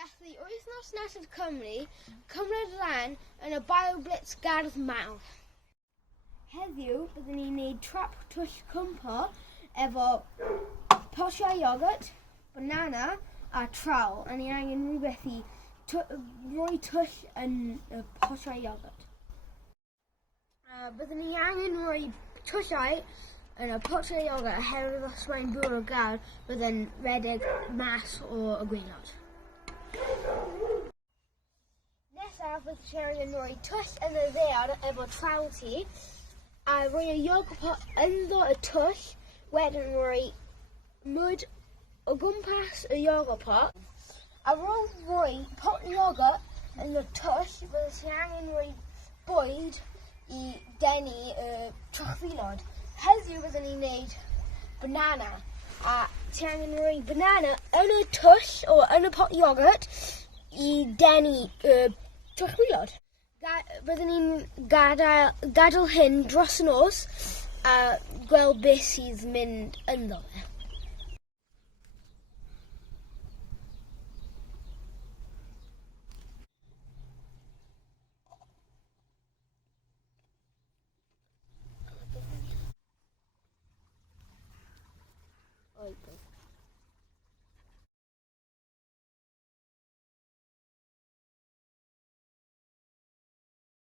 Daeth the wythnos nesaf Cymru, cymryd lan yn y bio-blitz gardd mawr. Heddiw byddwn ni'n gwneud trap twll cwmpo efo posiau iogurt, banana a trawl. A ni angen rhywbeth i rhoi twll yn y posiau iogurt. Byddwn ni angen rhoi twllau yn y posiau iogurt oherwydd os mae'n bwrw gael byddai'n redeg mas o y gwaelod. Nesaf bydd Sherry yn rhoi twll yn y ddear efo trawl ti a rhoi y iogurt pot ynddo y twll, wedyn rhoi mwyd o gwmpas y iogurt pot. Ar ôl rhoi pot iogurt yn y twll, bydd ti angen rhoi bwyd i denu y trochfilod. Heddiw byddwn ni'n gwneud banana a ti angen rhoi banana yn y twll o yn y pot iogurt i denu y trochfilod. Byddwn ni'n gadael hyn dros y nos a gweld beth sydd mynd ynddo fe.